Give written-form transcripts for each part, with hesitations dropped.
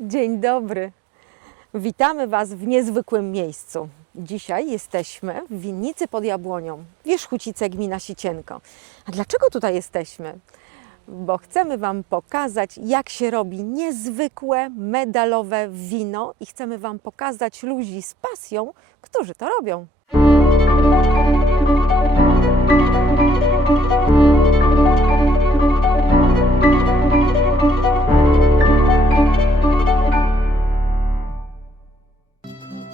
Dzień dobry. Witamy Was w niezwykłym miejscu. Dzisiaj jesteśmy w winnicy pod Jabłonią, Wierzchucice, gmina Sicienko. A dlaczego tutaj jesteśmy? Bo chcemy Wam pokazać, jak się robi niezwykłe, medalowe wino i chcemy Wam pokazać ludzi z pasją, którzy to robią.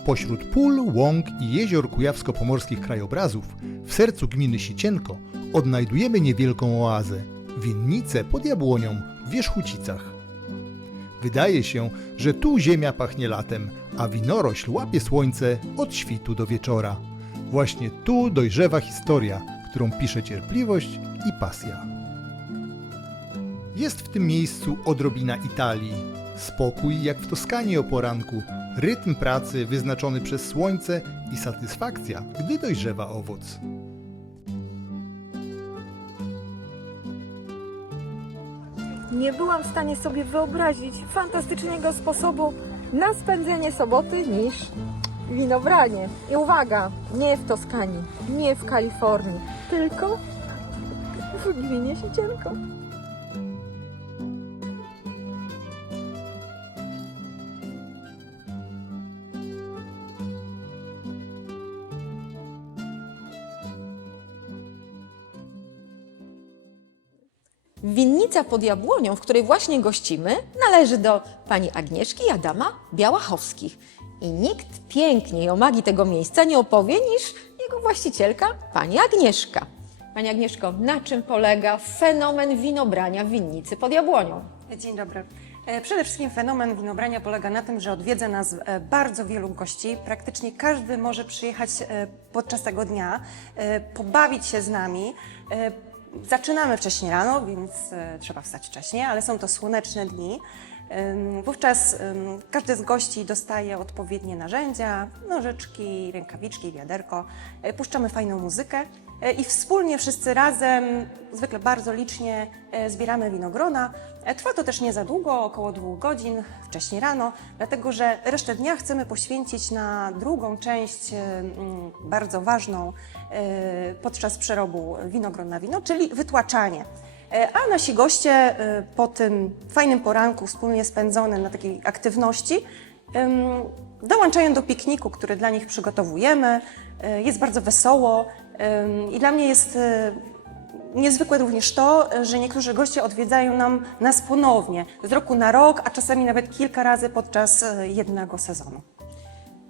Pośród pól, łąk i jezior kujawsko-pomorskich krajobrazów, w sercu gminy Sicienko, odnajdujemy niewielką oazę – winnicę pod Jabłonią w Wierzchucicach. Wydaje się, że tu ziemia pachnie latem, a winorośl łapie słońce od świtu do wieczora. Właśnie tu dojrzewa historia, którą pisze cierpliwość i pasja. Jest w tym miejscu odrobina Italii, spokój jak w Toskanii o poranku, rytm pracy wyznaczony przez słońce i satysfakcja, gdy dojrzewa owoc. Nie byłam w stanie sobie wyobrazić fantastycznego sposobu na spędzenie soboty niż winobranie. I uwaga, nie w Toskanii, nie w Kalifornii, tylko w gminie Sicienko. Winnica pod Jabłonią, w której właśnie gościmy, należy do pani Agnieszki i Adama Białachowskich. I nikt piękniej o magii tego miejsca nie opowie niż jego właścicielka, pani Agnieszka. Pani Agnieszko, na czym polega fenomen winobrania w winnicy pod Jabłonią? Dzień dobry. Przede wszystkim fenomen winobrania polega na tym, że odwiedza nas bardzo wielu gości. Praktycznie każdy może przyjechać podczas tego dnia, pobawić się z nami. Zaczynamy wcześnie rano, więc trzeba wstać wcześniej, ale są to słoneczne dni. Wówczas każdy z gości dostaje odpowiednie narzędzia, nożyczki, rękawiczki, wiaderko. Puszczamy fajną muzykę i wspólnie wszyscy razem, zwykle bardzo licznie, zbieramy winogrona. Trwa to też nie za długo, około 2 godzin, wcześniej rano, dlatego że resztę dnia chcemy poświęcić na drugą część, bardzo ważną podczas przerobu winogron na wino, czyli wytłaczanie. A nasi goście po tym fajnym poranku wspólnie spędzonym na takiej aktywności dołączają do pikniku, który dla nich przygotowujemy. Jest bardzo wesoło i dla mnie jest niezwykłe również to, że niektórzy goście odwiedzają nas ponownie, z roku na rok, a czasami nawet kilka razy podczas jednego sezonu.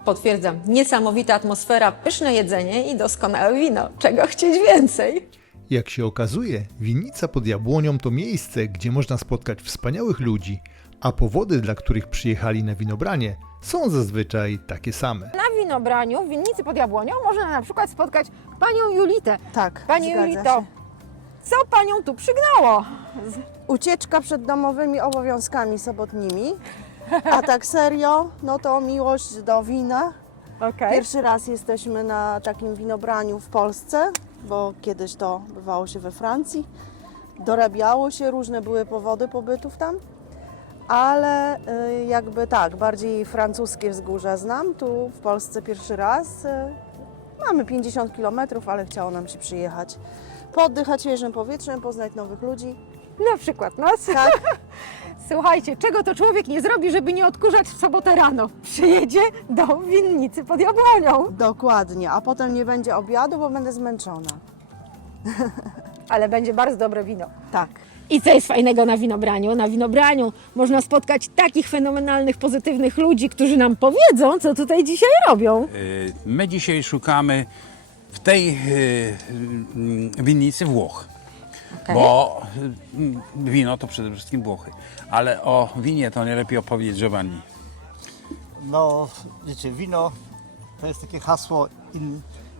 Potwierdzam, niesamowita atmosfera, pyszne jedzenie i doskonałe wino. Czego chcieć więcej? Jak się okazuje, winnica pod Jabłonią to miejsce, gdzie można spotkać wspaniałych ludzi, a powody, dla których przyjechali na winobranie, są zazwyczaj takie same. Na winobraniu w winnicy pod Jabłonią można na przykład spotkać panią Julitę. Tak, Pani zgadza Julito, się. co panią tu przygnało? Ucieczka przed domowymi obowiązkami sobotnimi, a tak serio, no to miłość do wina. Okej. Pierwszy raz jesteśmy na takim winobraniu w Polsce, bo kiedyś to bywało się we Francji. Dorabiało się, różne były powody pobytów tam, ale jakby tak, bardziej francuskie wzgórza znam, tu w Polsce pierwszy raz. Mamy 50 km, ale chciało nam się przyjechać, pooddychać świeżym powietrzem, poznać nowych ludzi. Na przykład nas. Tak. Słuchajcie, czego to człowiek nie zrobi, żeby nie odkurzać w sobotę rano? Przyjedzie do winnicy pod Jabłonią. Dokładnie, a potem nie będzie obiadu, bo będę zmęczona. Ale będzie bardzo dobre wino. Tak. I co jest fajnego na winobraniu? Na winobraniu można spotkać takich fenomenalnych, pozytywnych ludzi, którzy nam powiedzą, co tutaj dzisiaj robią. My dzisiaj szukamy w tej winnicy Włoch, Okej. bo wino to przede wszystkim Włochy, ale o winie to najlepiej opowiedzieć Giovanni. No, wiecie, wino to jest takie hasło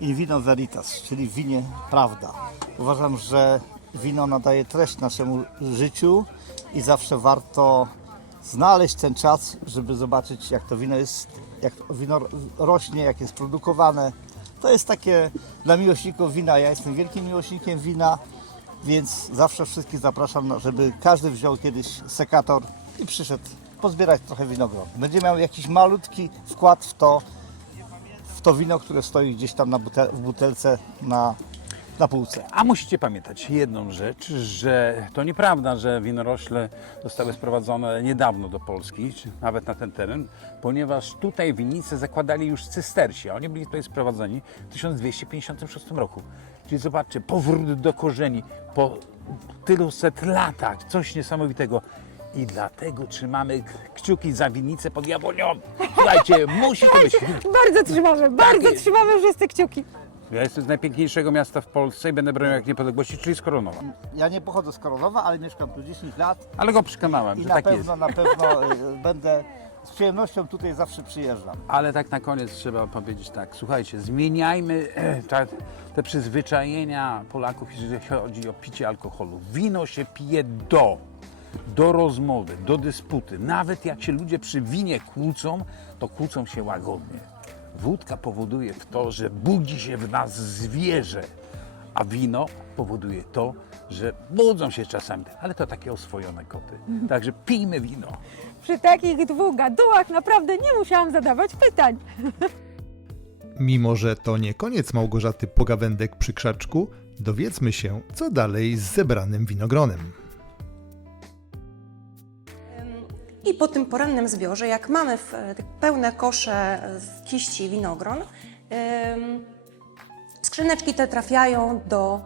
in vino veritas, czyli w winie prawda. Uważam, że wino nadaje treść naszemu życiu i zawsze warto znaleźć ten czas, żeby zobaczyć, jak to wino jest, jak to wino rośnie, jak jest produkowane. To jest takie dla miłośników wina. Ja jestem wielkim miłośnikiem wina, więc zawsze wszystkich zapraszam, żeby każdy wziął kiedyś sekator i przyszedł pozbierać trochę winogron. Będzie miał jakiś malutki wkład w to wino, które stoi gdzieś tam w butelce na półce. A musicie pamiętać jedną rzecz, że to nieprawda, że winorośle zostały sprowadzone niedawno do Polski, czy nawet na ten teren, ponieważ tutaj winnice zakładali już cystersi, a oni byli tutaj sprowadzeni w 1256 roku. Czyli zobaczcie, powrót do korzeni po tylu set latach, coś niesamowitego. I dlatego trzymamy kciuki za winnicę pod Jabłonią. Słuchajcie, musi to być. Bardzo jest. trzymamy wszyscy kciuki. Ja jestem z najpiękniejszego miasta w Polsce i będę bronił jak niepodległości, czyli z Koronowa. Ja nie pochodzę z Koronowa, ale mieszkam tu 10 lat Ale go przekonałem, i że na tak jest. pewno będę z przyjemnością tutaj zawsze przyjeżdżam. Ale tak na koniec trzeba powiedzieć tak, słuchajcie, zmieniajmy te przyzwyczajenia Polaków, jeżeli chodzi o picie alkoholu. Wino się pije do rozmowy, do dysputy. Nawet jak się ludzie przy winie kłócą, to kłócą się łagodnie. Wódka powoduje to, że budzi się w nas zwierzę, a wino powoduje to, że budzą się czasami, ale to takie oswojone koty. Także pijmy wino. Przy takich dwóch gadułach naprawdę nie musiałam zadawać pytań. Mimo że to nie koniec Małgorzaty pogawędek przy krzaczku, dowiedzmy się, co dalej z zebranym winogronem. I po tym porannym zbiorze, jak mamy pełne kosze z kiści winogron, skrzyneczki te trafiają do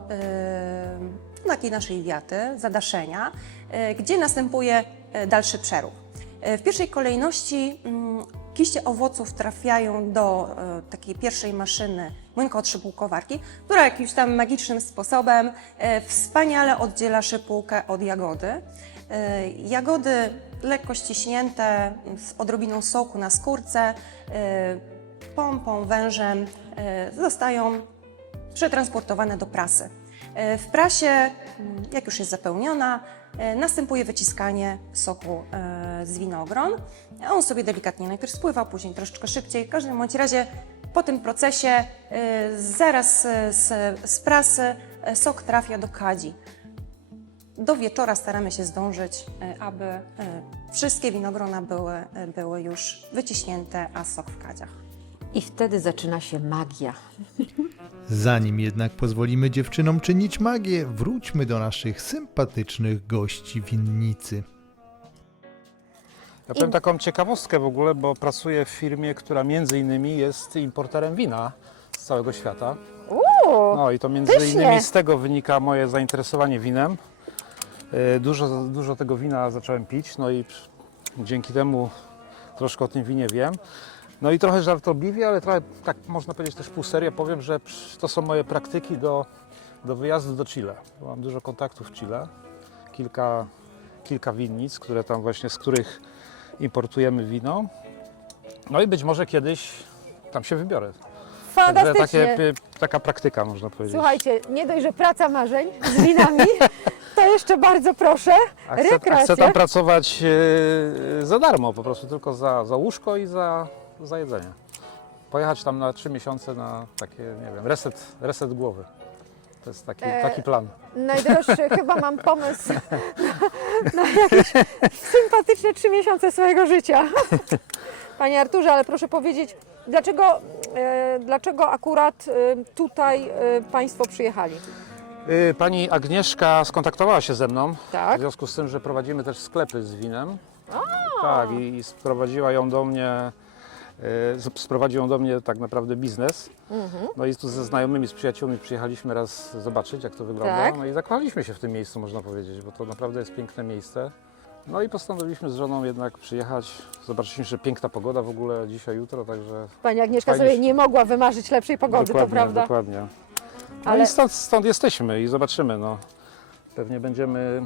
takiej naszej wiaty, zadaszenia, gdzie następuje dalszy przerób. W pierwszej kolejności kiście owoców trafiają do takiej pierwszej maszyny młynko-trzypułkowarki, która jakimś tam magicznym sposobem wspaniale oddziela szypułkę od jagody. Jagody lekko ściśnięte, z odrobiną soku na skórce, pompą, wężem zostają przetransportowane do prasy. W prasie, jak już jest zapełniona, następuje wyciskanie soku z winogron. On sobie delikatnie najpierw spływa, później troszeczkę szybciej. W każdym bądź razie po tym procesie zaraz z prasy sok trafia do kadzi. Do wieczora staramy się zdążyć, aby wszystkie winogrona były już wyciśnięte, a sok w kadziach. I wtedy zaczyna się magia. Zanim jednak pozwolimy dziewczynom czynić magię, wróćmy do naszych sympatycznych gości winnicy. Ja powiem taką ciekawostkę w ogóle, bo pracuję w firmie, która między innymi jest importerem wina z całego świata. No i to między innymi z tego wynika moje zainteresowanie winem. Dużo tego wina zacząłem pić, no i dzięki temu troszkę o tym winie wiem. No i trochę żartobliwie, ale trochę tak można powiedzieć też pół serio powiem, że to są moje praktyki do wyjazdu do Chile. Mam dużo kontaktów w Chile, kilka winnic, które tam właśnie, z których importujemy wino. No i być może kiedyś tam się wybiorę. Także Fantastycznie. taka praktyka, można powiedzieć. Słuchajcie, nie dość, że praca marzeń z winami, to jeszcze bardzo proszę, A rekreacja. chcę tam pracować za darmo, po prostu tylko za łóżko i za jedzenie. Pojechać tam na 3 miesiące na takie, nie wiem, reset głowy. To jest taki plan. Najdroższy, chyba mam pomysł na jakieś sympatyczne 3 miesiące swojego życia. Panie Arturze, ale proszę powiedzieć, dlaczego akurat tutaj Państwo przyjechali? Pani Agnieszka skontaktowała się ze mną, Tak. w związku z tym, że prowadzimy też sklepy z winem. Tak, i sprowadził ją do mnie tak naprawdę biznes. No i tu ze znajomymi, z przyjaciółmi przyjechaliśmy raz zobaczyć, jak to wygląda. Tak. No i zakochaliśmy się w tym miejscu, można powiedzieć, bo to naprawdę jest piękne miejsce. No i postanowiliśmy z żoną jednak przyjechać. Zobaczyliśmy, że piękna pogoda w ogóle dzisiaj, jutro, także Pani Agnieszka Fajnie sobie się- nie mogła wymarzyć lepszej pogody, to prawda? Dokładnie. No Ale- i stąd jesteśmy i zobaczymy. No. Pewnie będziemy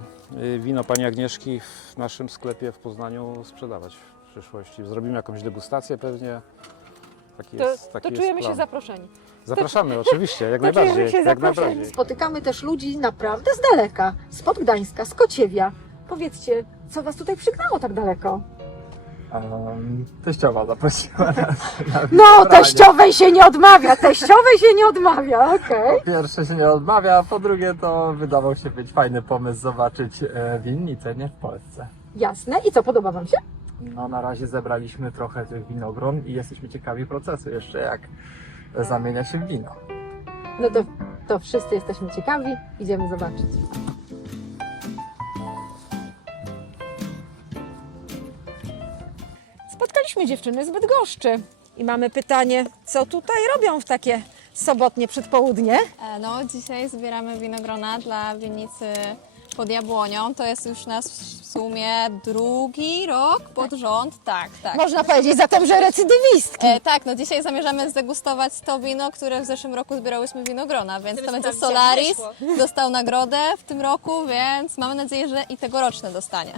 wino pani Agnieszki w naszym sklepie w Poznaniu sprzedawać w przyszłości. Zrobimy jakąś degustację pewnie. Taki To jest czujemy się plan. zaproszeni. Zapraszamy oczywiście, jak To czujemy najbardziej. się Jak zaproszeni. najbardziej. Spotykamy też ludzi naprawdę z daleka, spod Gdańska, z Kociewia. Powiedzcie, co Was tutaj przygnało tak daleko? Teściowa zaprosiła nas. No, teściowej się nie odmawia, okej. Po pierwsze się nie odmawia, a po drugie to wydawał się być fajny pomysł zobaczyć winnicę, nie w Polsce. Jasne. I co, podoba Wam się? No na razie zebraliśmy trochę tych winogron i jesteśmy ciekawi procesu jeszcze, jak zamienia się w wino. No to wszyscy jesteśmy ciekawi, idziemy zobaczyć. Spotkaliśmy dziewczyny z Bydgoszczy i mamy pytanie, co tutaj robią w takie sobotnie przedpołudnie? No, dzisiaj zbieramy winogrona dla winnicy pod Jabłonią. To jest już nasz w sumie drugi rok pod rząd. Tak, tak. Można powiedzieć zatem, że recydywistki. Tak, no dzisiaj zamierzamy zdegustować to wino, które w zeszłym roku zbierałyśmy winogrona, więc to będzie Solaris. Dostał nagrodę w tym roku, więc mamy nadzieję, że i tegoroczne dostanie.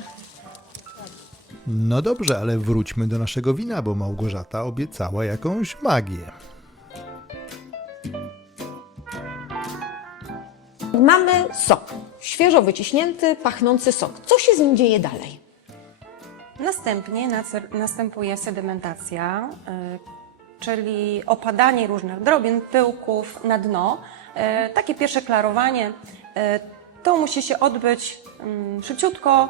No dobrze, ale wróćmy do naszego wina, bo Małgorzata obiecała jakąś magię. Mamy sok, świeżo wyciśnięty, pachnący sok. Co się z nim dzieje dalej? Następnie następuje sedymentacja, czyli opadanie różnych drobin, pyłków na dno. Takie pierwsze klarowanie to musi się odbyć szybciutko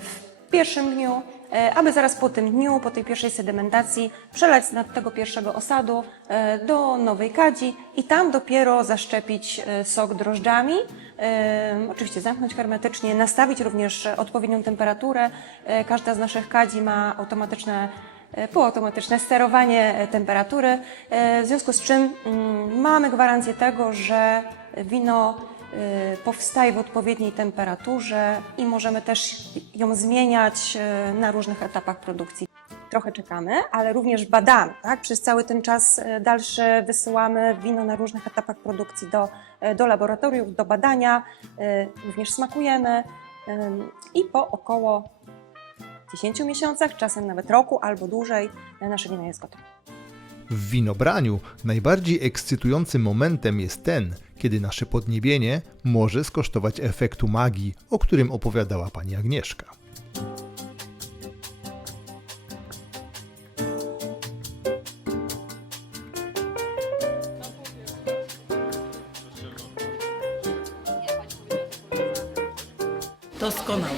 w pierwszym dniu, aby zaraz po tym dniu, po tej pierwszej sedymentacji przelać z tego pierwszego osadu do nowej kadzi i tam dopiero zaszczepić sok drożdżami. Oczywiście zamknąć hermetycznie, nastawić również odpowiednią temperaturę. Każda z naszych kadzi ma półautomatyczne sterowanie temperatury, w związku z czym mamy gwarancję tego, że wino powstaje w odpowiedniej temperaturze i możemy też ją zmieniać na różnych etapach produkcji. Trochę czekamy, ale również badamy. Tak? Przez cały ten czas dalszy wysyłamy wino na różnych etapach produkcji do laboratoriów, do badania. Również smakujemy i po około 10 miesiącach, czasem nawet roku albo dłużej, nasze wino jest gotowe. W winobraniu najbardziej ekscytującym momentem jest ten, kiedy nasze podniebienie może skosztować efektu magii, o którym opowiadała pani Agnieszka. Doskonale.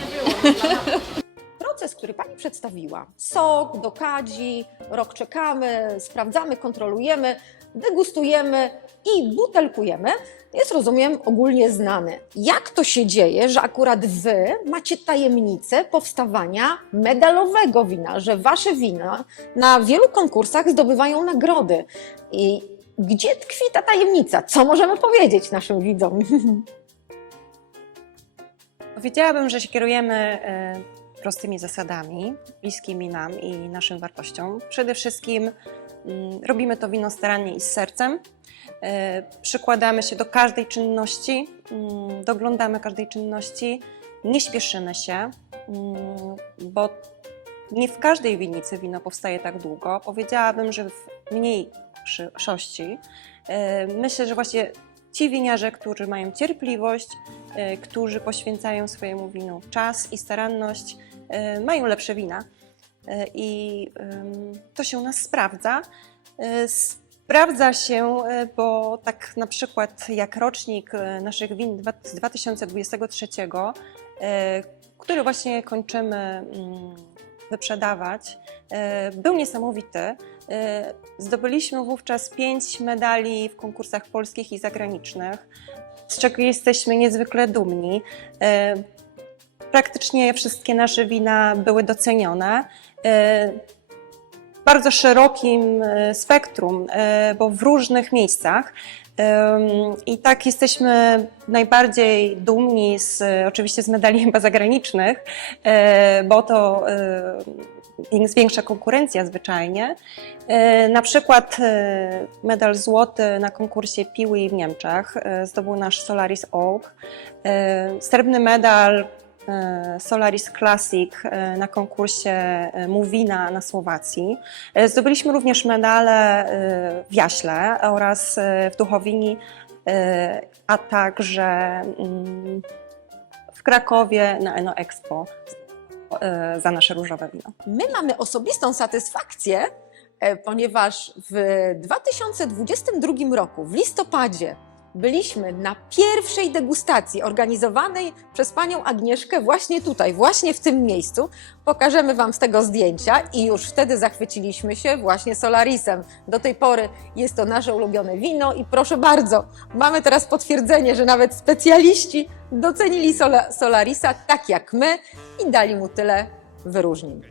Proces, który pani przedstawiła, sok do kadzi, rok czekamy, sprawdzamy, kontrolujemy, degustujemy i butelkujemy, jest, rozumiem, ogólnie znany. Jak to się dzieje, że akurat wy macie tajemnicę powstawania medalowego wina, że wasze wina na wielu konkursach zdobywają nagrody? I gdzie tkwi ta tajemnica? Co możemy powiedzieć naszym widzom? Powiedziałabym, że się kierujemy prostymi zasadami, bliskimi nam i naszym wartościom. Przede wszystkim robimy to wino starannie i z sercem. Przykładamy się do każdej czynności, doglądamy każdej czynności, nie śpieszymy się, bo nie w każdej winnicy wino powstaje tak długo. Powiedziałabym, że w mniejszości. Myślę, że właśnie ci winiarze, którzy mają cierpliwość, którzy poświęcają swojemu winu czas i staranność, mają lepsze wina. I to się u nas sprawdza. Sprawdza się, bo tak na przykład jak rocznik naszych win z 2023, który właśnie kończymy wyprzedawać, był niesamowity. Zdobyliśmy wówczas 5 medali w konkursach polskich i zagranicznych, z czego jesteśmy niezwykle dumni. Praktycznie wszystkie nasze wina były docenione. W bardzo szerokim spektrum, bo w różnych miejscach. I tak jesteśmy najbardziej dumni oczywiście z medali chyba zagranicznych, bo to jest większa konkurencja zwyczajnie. Na przykład medal złoty na konkursie Piły w Niemczech zdobył nasz Solaris Oak. Srebrny medal Solaris Classic na konkursie Mówina na Słowacji. Zdobyliśmy również medale w Jaśle oraz w Duchowini, a także w Krakowie na Eno Expo za nasze różowe wino. My mamy osobistą satysfakcję, ponieważ w 2022 roku, w listopadzie, byliśmy na pierwszej degustacji organizowanej przez panią Agnieszkę właśnie tutaj, właśnie w tym miejscu. Pokażemy Wam z tego zdjęcia i już wtedy zachwyciliśmy się właśnie Solarisem. Do tej pory jest to nasze ulubione wino i proszę bardzo, mamy teraz potwierdzenie, że nawet specjaliści docenili Solarisa tak jak my i dali mu tyle wyróżnień.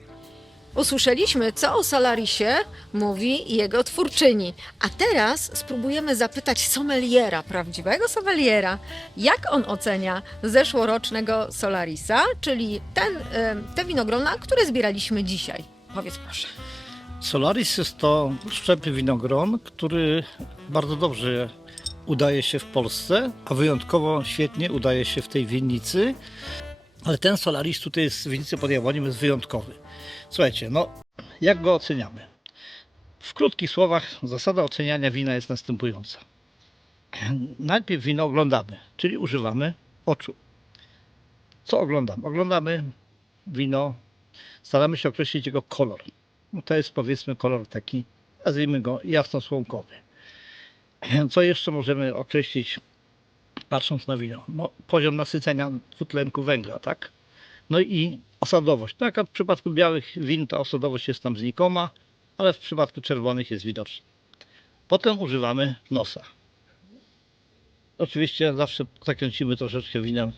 Usłyszeliśmy, co o Solarisie mówi jego twórczyni. A teraz spróbujemy zapytać sommeliera, prawdziwego sommeliera, jak on ocenia zeszłorocznego Solarisa, czyli te winogrona, które zbieraliśmy dzisiaj. Powiedz proszę. Solaris jest to szczep winogron, który bardzo dobrze udaje się w Polsce, a wyjątkowo świetnie udaje się w tej winnicy. Ale ten Solaris tutaj jest w winnicy pod Jabłoniem jest wyjątkowy. Słuchajcie, no jak go oceniamy? W krótkich słowach zasada oceniania wina jest następująca. Najpierw wino oglądamy, czyli używamy oczu. Co oglądamy? Oglądamy wino, staramy się określić jego kolor. No to jest powiedzmy kolor taki, nazwijmy go jasnosłonkowy. Co jeszcze możemy określić patrząc na wino? No, poziom nasycenia dwutlenku węgla, tak? No i osadowość. Tak, a w przypadku białych win ta osadowość jest tam znikoma, ale w przypadku czerwonych jest widoczna. Potem używamy nosa. Oczywiście zawsze zakręcimy troszeczkę winem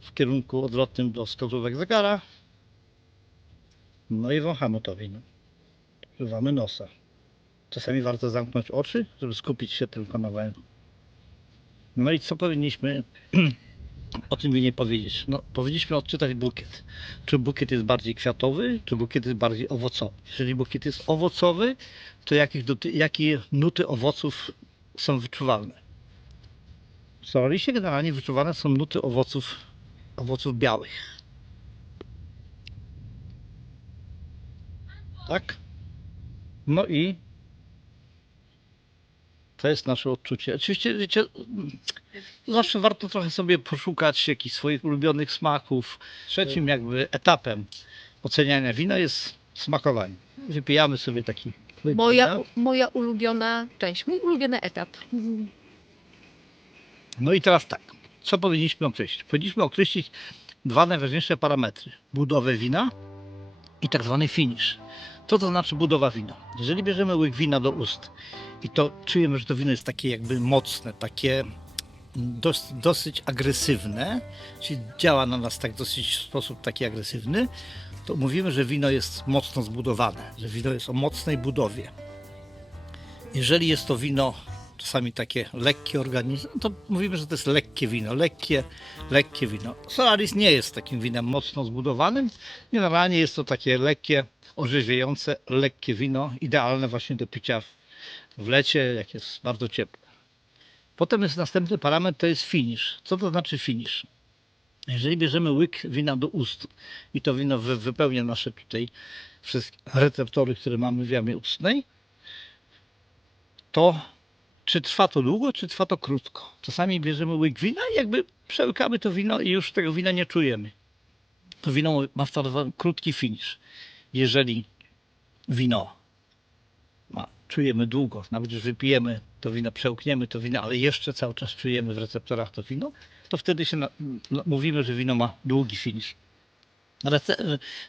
w kierunku odwrotnym do wskazówek zegara. No i wąchamy to wino. Używamy nosa. Czasami warto zamknąć oczy, żeby skupić się tylko na węglu. No i co powinniśmy o tym winie powiedzieć? No, powinniśmy odczytać bukiet. Czy bukiet jest bardziej kwiatowy, czy bukiet jest bardziej owocowy. Jeżeli bukiet jest owocowy, to jakie nuty owoców są wyczuwalne? W Solarisie generalnie wyczuwane są nuty owoców białych. Tak? No i to jest nasze odczucie. Oczywiście, wiecie, zawsze warto trochę sobie poszukać jakichś swoich ulubionych smaków. Trzecim jakby etapem oceniania wina jest smakowanie. Wypijamy sobie taki łyk wina. Moja ulubiona część, mój ulubiony etap. No i teraz tak, co powinniśmy określić? Powinniśmy określić dwa najważniejsze parametry. Budowę wina i tak zwany finish. Co to znaczy budowa wina? Jeżeli bierzemy łyk wina do ust i to czujemy, że to wino jest takie jakby mocne, takie dosyć agresywne, czyli działa na nas tak dosyć w sposób taki agresywny, to mówimy, że wino jest mocno zbudowane, że wino jest o mocnej budowie. Jeżeli jest to wino czasami takie lekkie organizm, to mówimy, że to jest lekkie wino, lekkie wino. Solaris nie jest takim winem mocno zbudowanym, generalnie jest to takie lekkie, orzeźwiające, lekkie wino, idealne właśnie do picia w lecie, jak jest bardzo ciepło. Potem jest następny parametr, to jest finish. Co to znaczy finish? Jeżeli bierzemy łyk wina do ust i to wino wypełnia nasze tutaj wszystkie receptory, które mamy w jamie ustnej, to czy trwa to długo, czy trwa to krótko? Czasami bierzemy łyk wina i jakby przełykamy to wino i już tego wina nie czujemy. To wino ma wtedy krótki finish. Jeżeli wino czujemy długo, nawet już wypijemy to wino, przełkniemy to wino, ale jeszcze cały czas czujemy w receptorach to wino, to wtedy się mówimy, że wino ma długi finish. Ale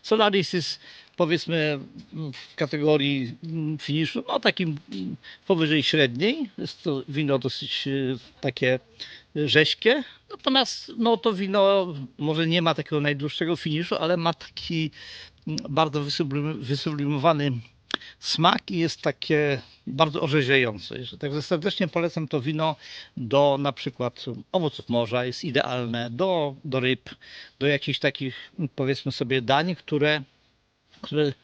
Solaris jest powiedzmy w kategorii finiszu, no takim powyżej średniej. Jest to wino dosyć takie rześkie. Natomiast no, to wino może nie ma takiego najdłuższego finiszu, ale ma taki bardzo wysublimowany smak i jest takie bardzo orzeźwiające. Także serdecznie polecam to wino do na przykład owoców morza, jest idealne, do ryb, do jakichś takich powiedzmy sobie dań, które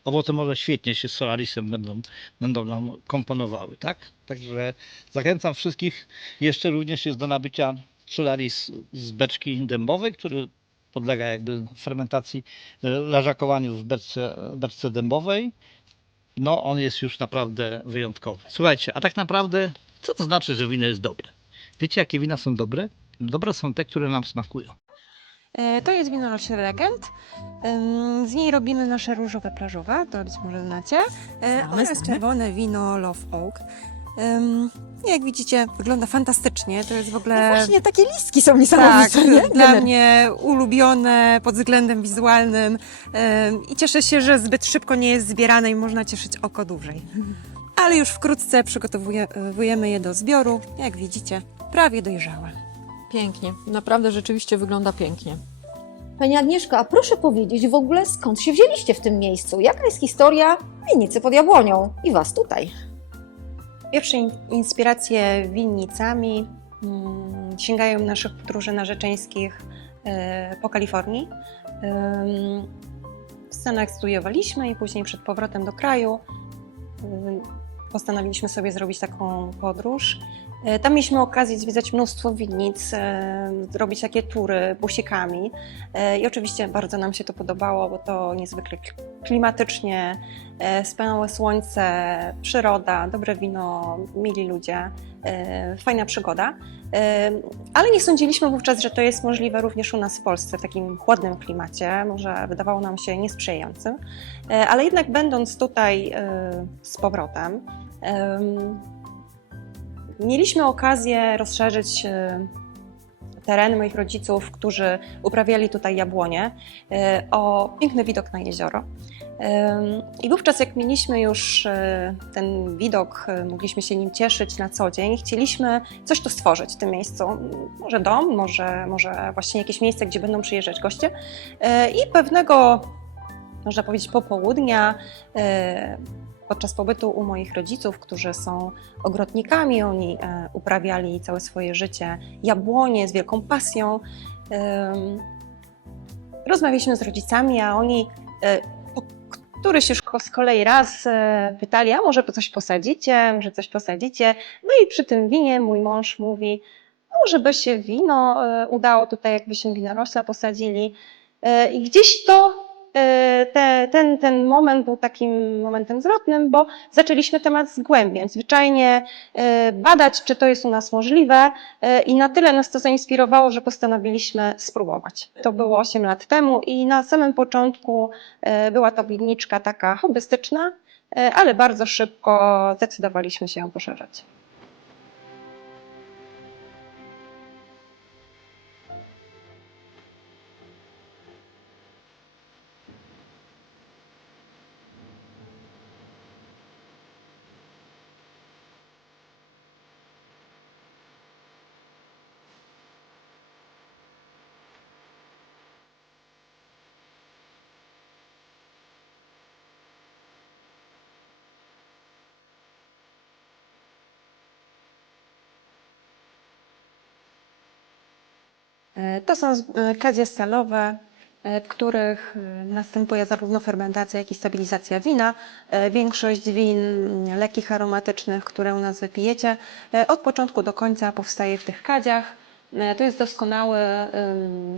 owoce morza świetnie się z Solarisem będą nam komponowały, tak? Także zachęcam wszystkich, jeszcze również jest do nabycia Solaris z beczki dębowej, który podlega jakby fermentacji, leżakowaniu w beczce dębowej. No on jest już naprawdę wyjątkowy. Słuchajcie, a tak naprawdę co to znaczy, że wino jest dobre? Wiecie, jakie wina są dobre? Dobre są te, które nam smakują. To jest wino roczne Legend. Z niej robimy nasze różowe plażowe, to być może znacie. Oraz czerwone wino Love Oak. Jak widzicie, wygląda fantastycznie. To jest w ogóle... No właśnie, takie listki są Tak, niesamowite, nie? dla mnie ulubione pod względem wizualnym i cieszę się, że zbyt szybko nie jest zbierane i można cieszyć oko dłużej. Ale już wkrótce przygotowujemy je do zbioru. Jak widzicie, prawie dojrzałe. Pięknie, naprawdę rzeczywiście wygląda pięknie. Pani Agnieszko, a proszę powiedzieć w ogóle, skąd się wzięliście w tym miejscu? Jaka jest historia winnicy pod Jabłonią i Was tutaj? Pierwsze inspiracje winnicami sięgają naszych podróży narzeczeńskich po Kalifornii. W Stanach studiowaliśmy i później przed powrotem do kraju postanowiliśmy sobie zrobić taką podróż. Tam mieliśmy okazję zwiedzać mnóstwo winnic, zrobić takie tury busikami i oczywiście bardzo nam się to podobało, bo to niezwykle klimatycznie, wspaniałe słońce, przyroda, dobre wino, mili ludzie, fajna przygoda. Ale nie sądziliśmy wówczas, że to jest możliwe również u nas w Polsce, w takim chłodnym klimacie, może wydawało nam się niesprzyjającym, ale jednak będąc tutaj z powrotem, mieliśmy okazję rozszerzyć teren moich rodziców, którzy uprawiali tutaj jabłonie, o piękny widok na jezioro. I wówczas, jak mieliśmy już ten widok, mogliśmy się nim cieszyć na co dzień, chcieliśmy coś tu stworzyć w tym miejscu. Może dom, może właśnie jakieś miejsce, gdzie będą przyjeżdżać goście. I pewnego, można powiedzieć, popołudnia, podczas pobytu u moich rodziców, którzy są ogrodnikami, oni uprawiali całe swoje życie jabłonie z wielką pasją. Rozmawialiśmy z rodzicami, a oni po któryś już z kolei raz pytali, a może coś posadzicie, że coś posadzicie. No i przy tym winie mój mąż mówi, może by się wino udało tutaj, jakby się winorośla posadzili. I gdzieś to ten moment był takim momentem zwrotnym, bo zaczęliśmy temat zgłębiać, zwyczajnie badać, czy to jest u nas możliwe i na tyle nas to zainspirowało, że postanowiliśmy spróbować. To było 8 lat temu i na samym początku była to winniczka taka hobbystyczna, ale bardzo szybko zdecydowaliśmy się ją poszerzać. To są kadzie stalowe, w których następuje zarówno fermentacja, jak i stabilizacja wina. Większość win lekkich aromatycznych, które u nas wypijecie, od początku do końca powstaje w tych kadziach. To jest doskonały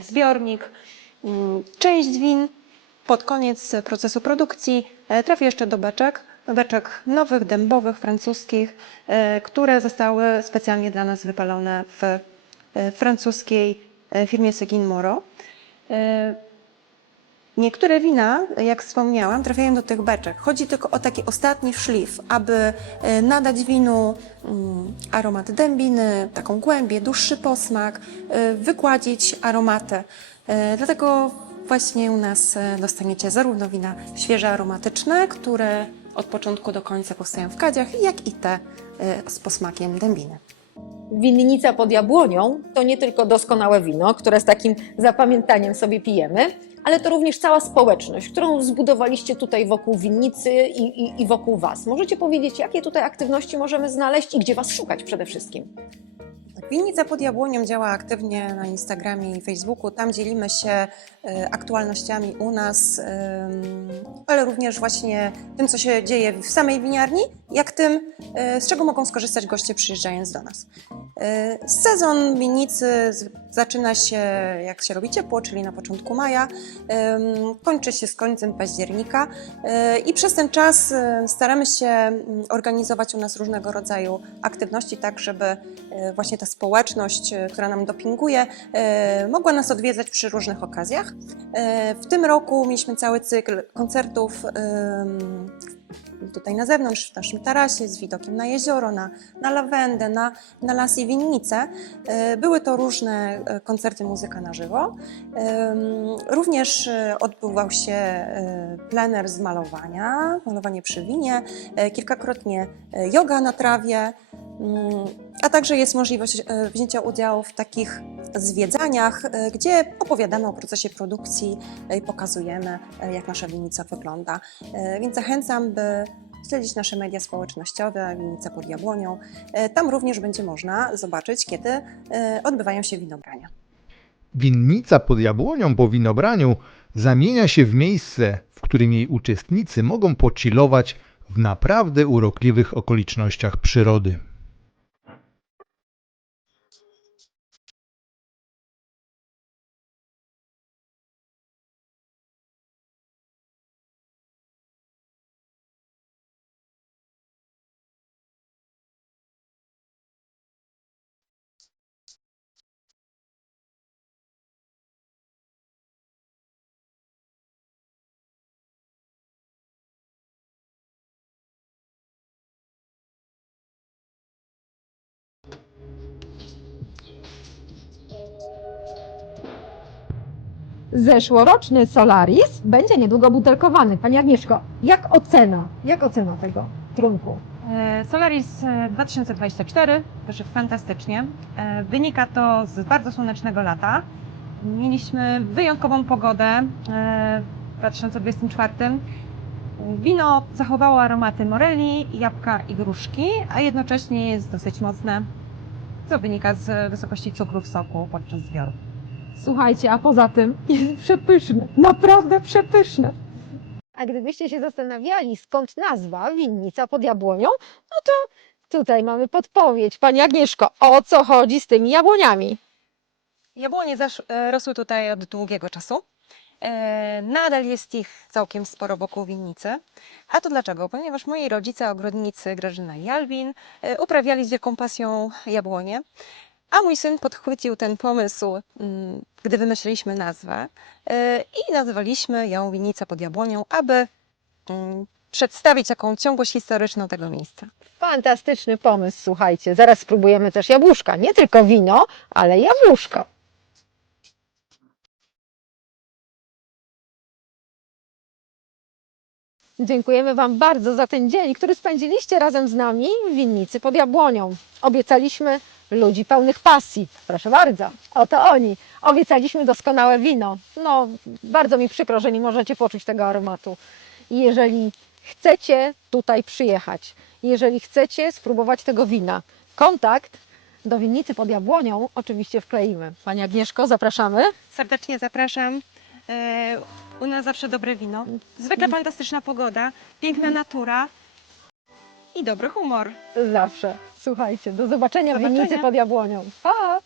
zbiornik. Część win pod koniec procesu produkcji trafi jeszcze do beczek nowych, dębowych, francuskich, które zostały specjalnie dla nas wypalone w francuskiej firmie Seguin Moreau. Niektóre wina, jak wspomniałam, trafiają do tych beczek. Chodzi tylko o taki ostatni szlif, aby nadać winu aromat dębiny, taką głębię, dłuższy posmak, wygładzić aromaty. Dlatego właśnie u nas dostaniecie zarówno wina świeże aromatyczne, które od początku do końca powstają w kadziach, jak i te z posmakiem dębiny. Winnica pod Jabłonią to nie tylko doskonałe wino, które z takim zapamiętaniem sobie pijemy, ale to również cała społeczność, którą zbudowaliście tutaj wokół winnicy i wokół Was. Możecie powiedzieć, jakie tutaj aktywności możemy znaleźć i gdzie Was szukać przede wszystkim? Winnica pod Jabłonią działa aktywnie na Instagramie i Facebooku. Tam dzielimy się aktualnościami u nas, ale również właśnie tym, co się dzieje w samej winiarni, jak tym, z czego mogą skorzystać goście przyjeżdżając do nas. Sezon winnicy zaczyna się, jak się robi ciepło, czyli na początku maja, kończy się z końcem października i przez ten czas staramy się organizować u nas różnego rodzaju aktywności, tak żeby właśnie ta społeczność, która nam dopinguje, mogła nas odwiedzać przy różnych okazjach. W tym roku mieliśmy cały cykl koncertów tutaj na zewnątrz, w naszym tarasie, z widokiem na jezioro, na lawendę, na las i winnicę. Były to różne koncerty, muzyka na żywo. Również odbywał się plener z malowanie przy winie, kilkakrotnie joga na trawie, a także jest możliwość wzięcia udziału w takich zwiedzaniach, gdzie opowiadamy o procesie produkcji i pokazujemy, jak nasza winnica wygląda. Więc zachęcam, by śledzić nasze media społecznościowe, Winnica pod Jabłonią. Tam również będzie można zobaczyć, kiedy odbywają się winobrania. Winnica pod Jabłonią po winobraniu zamienia się w miejsce, w którym jej uczestnicy mogą pochillować w naprawdę urokliwych okolicznościach przyrody. Zeszłoroczny Solaris będzie niedługo butelkowany. Pani Agnieszko, jak ocena? Jak ocena tego trunku? Solaris 2024 wyszedł fantastycznie. Wynika to z bardzo słonecznego lata. Mieliśmy wyjątkową pogodę w 2024. Wino zachowało aromaty moreli, jabłka i gruszki, a jednocześnie jest dosyć mocne, co wynika z wysokości cukru w soku podczas zbioru. Słuchajcie, a poza tym jest przepyszne, naprawdę przepyszne. A gdybyście się zastanawiali, skąd nazwa Winnica pod Jabłonią, no to tutaj mamy podpowiedź. Pani Agnieszko, o co chodzi z tymi jabłoniami? Jabłonie rosły tutaj od długiego czasu. Nadal jest ich całkiem sporo wokół winnicy. A to dlaczego? Ponieważ moi rodzice, ogrodnicy Grażyna i Alwin, uprawiali z wielką pasją jabłonie. A mój syn podchwycił ten pomysł, gdy wymyśliliśmy nazwę i nazwaliśmy ją Winnica pod Jabłonią, aby przedstawić taką ciągłość historyczną tego miejsca. Fantastyczny pomysł, słuchajcie. Zaraz spróbujemy też jabłuszka. Nie tylko wino, ale jabłuszko. Dziękujemy Wam bardzo za ten dzień, który spędziliście razem z nami w Winnicy pod Jabłonią. Obiecaliśmy ludzi pełnych pasji. Proszę bardzo, oto oni. Obiecaliśmy doskonałe wino. No, bardzo mi przykro, że nie możecie poczuć tego aromatu. I jeżeli chcecie tutaj przyjechać, jeżeli chcecie spróbować tego wina, kontakt do Winnicy pod Jabłonią oczywiście wkleimy. Pani Agnieszko, zapraszamy. Serdecznie zapraszam. U nas zawsze dobre wino, zwykle fantastyczna pogoda, piękna natura i dobry humor. Zawsze. Słuchajcie, do zobaczenia w Winnicy pod Jabłonią. Pa!